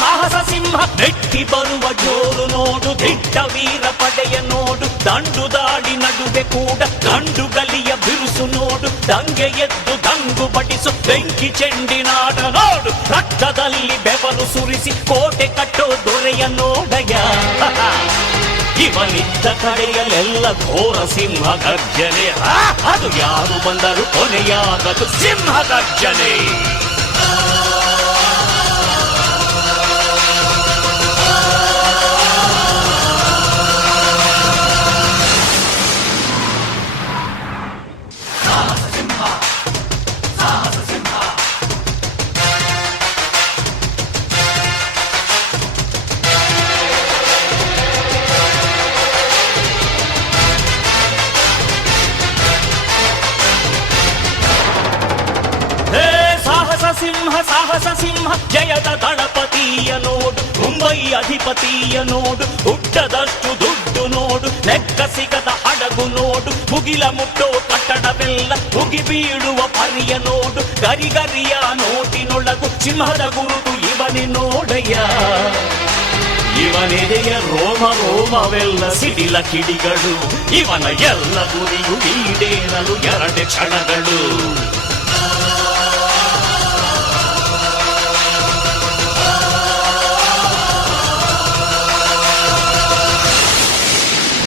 ಸಾಹಸ ಸಿಂಹ ನೆಟ್ಟಿ ಬರುವ ಜೋರು ನೋಡು, ದಿಟ್ಟ ವೀರ ಪಡೆಯ ನೋಡು, ದಂಡು ದಾಡಿ ನಡುವೆ ಕೂಡ ಗಂಡು ಗಲಿಯ ಬಿರುಸು ನೋಡು, ದಂಗೆ ಎದ್ದು ದಂಗು ಬಡಿಸು ಬೆಂಕಿ ಚೆಂಡಿನಾಟ ನೋಡು, ರಕ್ತದಲ್ಲಿ ಬೆವರು ಸುರಿಸಿ ಕೋಟೆ ಕಟ್ಟೋ ದೊರೆಯ ನೋಡಯ. ಇವನಿದ್ದ ಕಡೆಯಲ್ಲೆಲ್ಲ ಘೋರ ಸಿಂಹ ಗರ್ಜನೆ, ಅದು ಯಾರು ಬಂದರು ಕೊನೆಯಾಗದು ಸಿಂಹ ಗರ್ಜನೆ. ಸಾಹಸ ಸಿಂಹ ಜಯದ ದಳಪತಿಯ ನೋಡು, ಮುಂಬೈ ಅಧಿಪತಿಯ ನೋಡು, ಹುಟ್ಟದಷ್ಟು ದುಡ್ಡು ನೋಡು, ಲೆಕ್ಕ ಸಿಗದ ಹಡಗು ನೋಡು, ಮುಗಿಲ ಮುಟ್ಟೋ ಕಟ್ಟಡವೆಲ್ಲ ಮುಗಿ ಬೀಳುವ ಪರಿಯ ನೋಡು, ಗರಿಗರಿಯ ನೋಟಿನೊಳಗು ಸಿಂಹದ ಗುರುತು ಇವನೇ ನೋಡಯ್ಯ. ಇವನೆದೆಯ ರೋಮ ರೋಮವೆಲ್ಲ ಸಿಡಿಲ ಕಿಡಿಗಳು, ಇವನ ಎಲ್ಲ ಗುರಿಯು ಈಡೇರಲು 2 ಕ್ಷಣಗಳು.